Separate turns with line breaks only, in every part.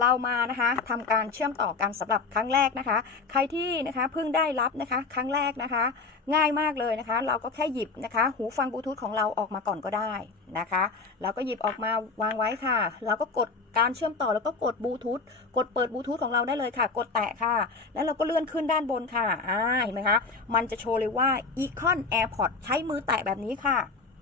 เรามานะคะทำการเชื่อมต่อกันสำหรับครั้งแรกนะคะ ใครที่นะคะเพิ่งได้รับนะคะครั้งแรกนะคะ ง่ายมากเลยนะคะ เราก็แค่หยิบนะคะ หูฟังบลูทูธของเราออกมาก่อนก็ได้นะคะเราก็หยิบออกมาวางไว้ค่ะ เราก็กดการเชื่อมต่อแล้วก็กดบลูทูธกดเปิดบลูทูธของเราได้เลยค่ะ กดแตะค่ะ แล้วเราก็เลื่อนขึ้นด้านบนค่ะอ่าเห็นไหมคะมันจะโชว์เลยว่า Econ AirPod ใช้มือแตะแบบนี้ค่ะ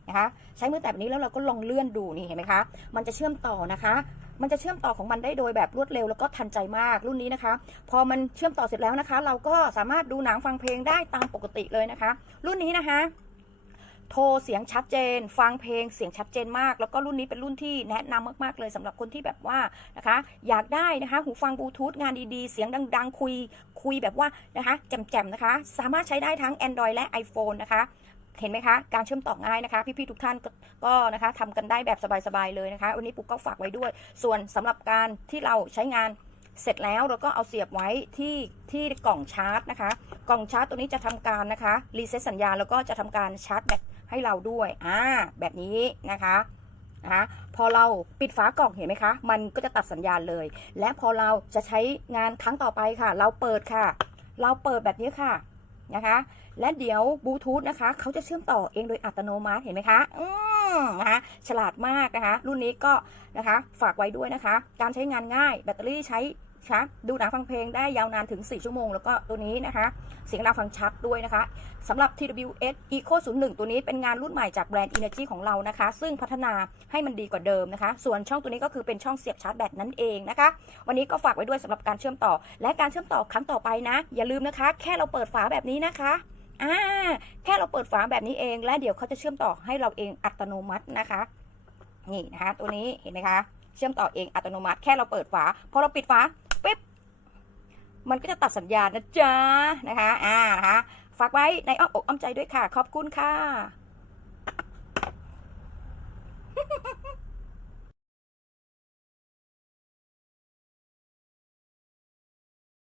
นะคะใช้มือแตะแบบนี้แล้วเราก็ลองเลื่อนดูนี่เห็นไหมคะ มันจะเชื่อมต่อนะคะ มันจะเชื่อมต่อของมันได้โดยแบบรวดเร็วแล้วก็ทันใจมากรุ่นนี้นะคะ พอมันเชื่อมต่อเสร็จแล้วนะคะ เราก็สามารถดูหนังฟังเพลงได้ตามปกติเลยนะคะ รุ่นนี้นะคะโทรเสียงชัดเจน ฟังเพลงเสียงชัดเจนมาก แล้วก็รุ่นนี้เป็นรุ่นที่แนะนำมากๆเลยสำหรับคนที่แบบว่านะคะ อยากได้นะคะ หูฟังบลูทูธงานดีๆ เสียงดัง ๆ คุยคุยแบบว่านะคะแจ่มๆนะคะ สามารถใช้ได้ทั้ง Android และ iPhone นะคะ เห็นไหมคะ การเชื่อมต่อง่ายนะคะ พี่ๆทุกท่านก็ก็นะคะทำกันได้แบบสบายๆเลยนะคะ วันนี้ปุ๊กก็ฝากไว้ด้วย ส่วนสำหรับการที่เราใช้งานเสร็จแล้วเราก็เอาเสียบไว้ที่ที่กล่องชาร์จนะคะ กล่องชาร์จตัวนี้จะทำการนะคะรีเซ็ตสัญญาณแล้วก็จะทำการชาร์จแบตให้เราด้วยอ่าแบบนี้นะคะนะะพอเราปิดฝากล่องเห็นไหมคะ มันก็จะตัดสัญญาณเลย และพอเราจะใช้งานครั้งต่อไปค่ะ เราเปิดค่ะ เราเปิดแบบนี้ค่ะ นะคะ และเดี๋ยวบลูทูธนะคะเขาจะเชื่อมต่อเองโดยอัตโนมัติเห็นไหมคะ อืมนะคะฉลาดมากนะคะ รุ่นนี้ก็นะคะ ฝากไว้ด้วยนะคะ การใช้งานง่าย แบตเตอรี่ใช้ ชาร์จดูหนังฟังเพลงได้ยาวนานถึง 4 ชั่วโมง แล้วก็ตัวนี้นะคะ เสียงดังฟังชัดด้วยนะคะสำหรับ TWS Eco 01 ตัวนี้เป็นงานรุ่นใหม่จากแบรนด์ Energy ของเรานะคะ ซึ่งพัฒนาให้มันดีกว่าเดิมนะคะ ส่วนช่องตัวนี้ก็คือเป็นช่องเสียบชาร์จแบตนั่นเองนะคะ วันนี้ก็ฝากไว้ด้วยสำหรับการเชื่อมต่อ และการเชื่อมต่อครั้งต่อไปนะ อย่าลืมนะคะ แค่เราเปิดฝาแบบนี้นะคะอ่าแค่เราเปิดฝาแบบนี้เอง และเดี๋ยวเขาจะเชื่อมต่อให้เราเองอัตโนมัตินะคะ นี่นะคะ ตัวนี้เห็นไหมคะ เชื่อมต่อเองอัตโนมัติ แค่เราเปิดฝา พอเราปิดฝา ปิ๊บมันก็จะตัดสัญญาณนะจ๊ะนะคะอ่านะคะฝากไว้ในอ้อมอกอ้อมใจด้วยค่ะ ขอบคุณค่ะ